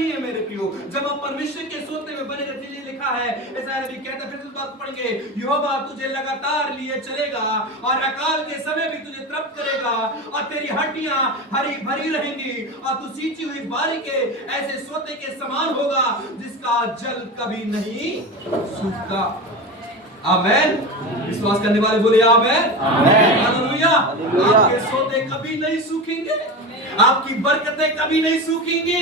नहीं है मेरे प्रियो। जब हम परमेश्वर के सोते में बने रहते, लिखा है यशायाह नबी कहता है, फिर इस बात पढ़ेंगे, यहोवा तुझे लगातार लिए चलेगा और अकाल के समय भी तुझे तृप्त करेगा और तेरी हड्डियां हरी भरी रहेंगी और तू सींची हुई बारी के ऐसे सोते के समान होगा जिसका जल कभी नहीं सूखता। आमेन। विश्वास करने वाले बोले आमेन। हालेलुया। आपके सोते कभी नहीं सूखेंगे, आपकी बरकतें कभी नहीं सूखेंगी,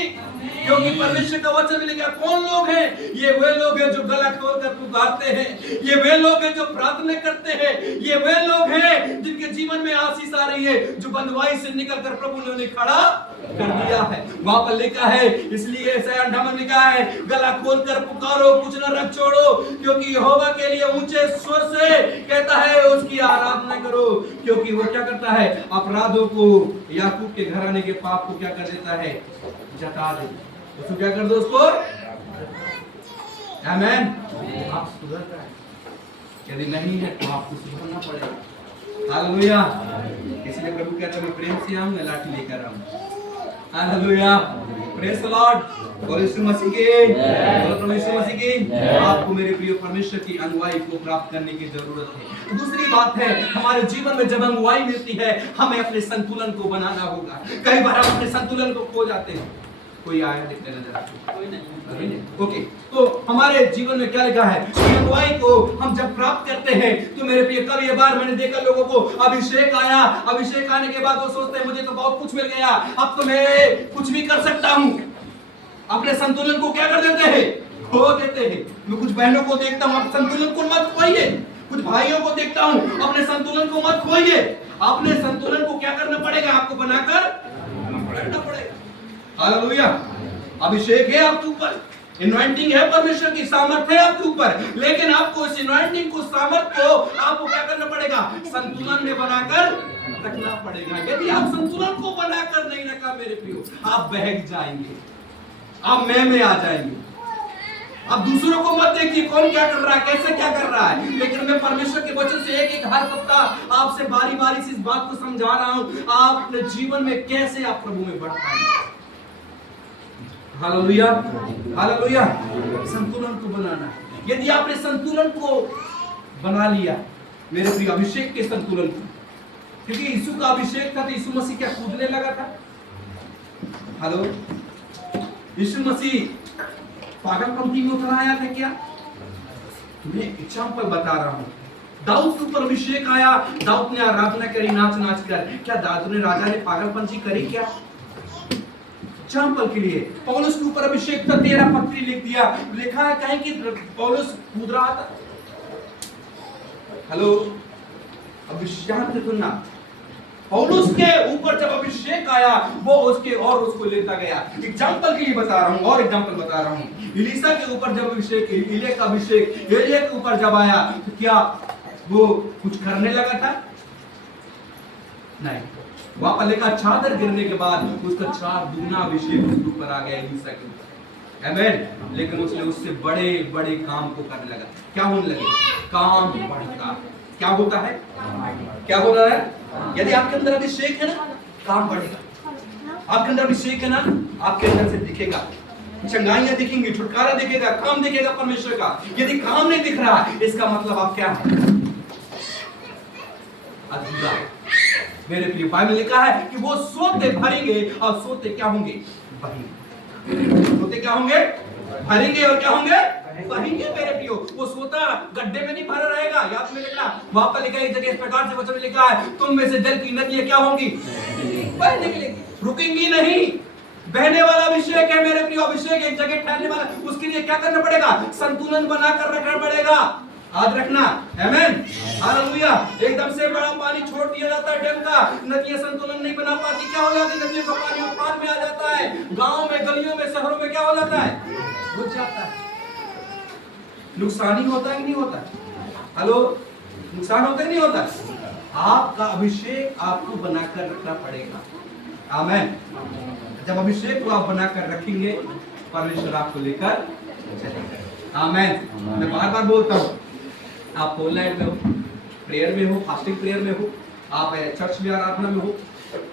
क्योंकि परमेश्वर का वचन मिलेगा। कौन लोग हैं? ये वे लोग हैं जो गला खोलकर पुकारते हैं, ये वे लोग हैं जो प्रार्थना करते हैं, ये वे लोग हैं जिनके जीवन में आशीष आ रही है, जो बंधुआई से निकलकर प्रभु ने उन्हें खड़ा कर दिया है। वहां पर लिखा है, इसलिए यशायाह 58 में लिखा है, गला खोलकर पुकारो, कुछ न रख छोड़ो, क्योंकि यहोवा के लिए ऊंचे स्वर से कहता है उसकी आराधना करो, क्योंकि वो क्या करता है? अपराधों को, याकूब के घराने के पाप को क्या कर देता है? जता दे। उसको क्या कर दो? उसको आमेन। आप सुधर रहे हैं, यदि नहीं है तो आपको सुधरना पड़ेगा। हालेलुया। इसलिए प्रभु कहता है, मैं प्रेम से आऊं, मैं लाठी लेकर आऊं। हालेलुया। Praise the Lord. और यीशु मसीह की, प्रभु यीशु मसीह की। आपको मेरे प्रिय परमेश्वर की अगुवाई को प्राप्त करने की जरूरत है। दूसरी बात है, हमारे जीवन में जब अगुवाई मिलती है, हमें अपने संतुलन को बनाना होगा। कई बार हम अपने संतुलन को खो जाते हैं। कोई आया दिखने नजर आता है? कोई नहीं। ओके, तो हमारे जीवन में क्या लिखा है? अगुवाई को हम जब प्राप्त करते हैं तो मेरे प्रिय, कभी बार मैंने देखा लोगों को अभिषेक आया, अभिषेक आने के बाद वो सोचते हैं मुझे तो बहुत कुछ मिल गया, अब तो मैं कुछ भी कर सकता हूं। अपने संतुलन को क्या कर देते हैं? खो देते हैं। मैं कुछ बहनों को देखता हूं, आप संतुलन को मत खोइए। कुछ भाइयों को देखता हूं, अपने संतुलन को मत खोइए। अपने संतुलन को क्या करना पड़ेगा? आपको बनाकर रखना पड़ेगा। हालेलुया। अभिषेक है आपके ऊपर, एनॉइंटिंग है, परमेश्वर की सामर्थ है आपके ऊपर, लेकिन आपको इस एनॉइंटिंग को, सामर्थ को आपको क्या करना पड़ेगा? संतुलन में बनाकर रखना पड़ेगा। यदि आप संतुलन को बनाकर नहीं रखा मेरे प्रियो, आप बहक जाएंगे, आप में आ जाएंगे। आप दूसरों को मत देखिए कौन क्या कर रहा है, कैसे क्या कर रहा है, लेकिन मैं परमेश्वर के वचन से एक हर सप्ताह आपसे बारी बारी से इस बात को समझा रहा हूं, आप अपने जीवन में कैसे आप प्रभु में बढ़ पाएंगे। हालेलुया। हालेलुया। संतुलन को बनाना है। यदि आपने संतुलन को बना लिया मेरे प्रिय, अभिषेक के संतुलन को, क्योंकि यीशु का अभिषेक था तो यीशु मसीह क्या कूदने लगा था? हेलो, यीशु मसीह पागलपंथी में उतर आया था क्या? तुम्हें एग्जाम्पल बता रहा हूं। दाऊद के ऊपर अभिषेक आया, दाऊद ने आराधना करी नाच नाच कर। क्या दाऊद ने, राजा ने पागलपंथी करी क्या? एग्जाम्पल के लिए पौलुस के ऊपर अभिषेक था, 13 पत्री लिख दिया, लिखा है कहीं कि पौलुस कूद रहा था। हेलो, अभिषेक से सुनना, पौलुस के ऊपर जब अभिषेक आया वो उसके और उसको लेता गया। एग्जाम्पल के लिए बता रहा हूं, और एग्जाम्पल बता रहा हूं। इलीसा के ऊपर जब अभिषेक, एलिया का अभिषेक एलिया के ऊपर जब आया तो क्या वो कुछ करने लगा था? नहीं। वहां पर लिखा चादर गिरने के बाद उसका 4 दुगना अभिषेक उसके ऊपर आ गया, एलिसा के ऊपर। आमेन। लेकिन उसने उससे बड़े बड़े काम को करने लगा। क्या होने लगे? काम बढ़ता। क्या होता है? क्या हो रहा है? यदि आपके अंदर अभिषेक है ना, काम बढ़ेगा। आपके अंदर अभिषेक है ना, आपके अंदर से दिखेगा, चंगाइयां दिखेंगी, छुटकारा दिखेगा, काम दिखेगा परमेश्वर का। यदि काम नहीं दिख रहा, इसका मतलब आप क्या है? अधूरा। मेरे प्रिय, बाइबल में लिखा है कि वो सोते भरेंगे और सोते क्या होंगे? बहेंगे। सोते क्या होंगे? भरेंगे और क्या होंगे? बहेंगे। मेरे प्रियो, वो सोता गड्ढे में नहीं भरा रहेगा। याद में लिखना, वहां पर लिखा है, एक जगह इस प्रकार से वचन में लिखा है, तुम में से जल की नदियां क्या होंगी? बहने लगेंगी, रुकेंगी नहीं। बहने वाला अभिषेक है मेरे प्रियो। अभिषेक एक जगह ठहरने वाला, उसके लिए क्या करना पड़ेगा? संतुलन बनाकर रखना पड़ेगा। याद रखना। आमेन। हालेलुया। एकदम से बड़ा पानी छोड़ दिया जाता है डैम का, नदियां संतुलन नहीं बना पाती, क्या हो जाती है? नदियों का पानी उफान में आ जाता है। गांव में, गलियों में, शहरों में क्या हो जाता है? घुस जाता है। नुकसान ही होता है कि नहीं होता? हेलो, नुकसान होता है नहीं होता? आपका अभिषेक आपको बनाकर रखना पड़ेगा। आमेन। जब अभिषेक को आप बनाकर रखेंगे, परमेश्वर आपको लेकर चलेगा। आमेन। मैं बार बार बोलता हूँ, आप ऑनलाइन में हो, प्रेयर में हो, फास्टिंग प्रेयर में हो, आप चर्च में आराधना में हो,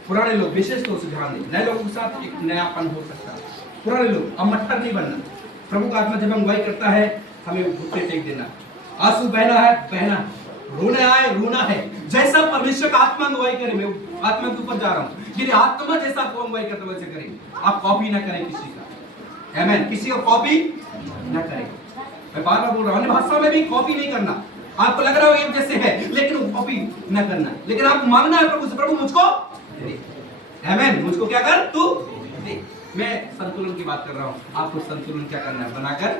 पुराने लोग विशेष तौर से ध्यान दें, नए लोगों के साथ एक नयापन हो सकता है। पुराने लोग, अब मट्टर नहीं बनना। प्रभु का आत्मा जब अगुवाई करता है हमें घुटने टेक देना, आंसू बहना है बहना, रोना है रोना है। जैसा परमेश्वर का आत्मा अगुवाई करे, मैं आत्मा के ऊपर जा रहा हूँ, यदि आत्मा जैसा आपको अगुवाई करता वैसे करें। आप कॉपी ना करें किसी का, आमेन, किसी का कॉपी ना करें। मैं बार बार बोल रहा हूँ, अन्य भाषा में भी कॉपी नहीं करना। आपको लग रहा हो एक जैसे है, लेकिन वो कॉपी ना करना, लेकिन आपको मांगना है प्रभु से, प्रभु मुझको दे, आमेन, मुझको क्या कर तू दे। मैं संतुलन की बात कर रहा हूँ, आपको संतुलन क्या करना है, बनाकर।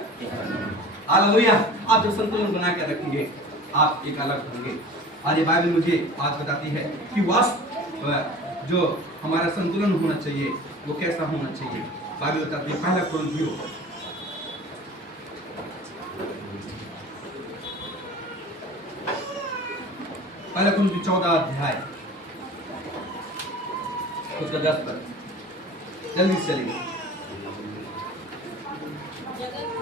हालेलुया। आप जब संतुलन बनाकर रखेंगे आप एक अलग होंगे। आज ये बाइबल मुझे बात बताती है कि वास्तव जो हमारा संतुलन होना चाहिए वो कैसा होना चाहिए। बाइबल बताती है, पहला कुरिन्थियों 14 अध्याय उसका 10 पर, जल्दी से चलिए।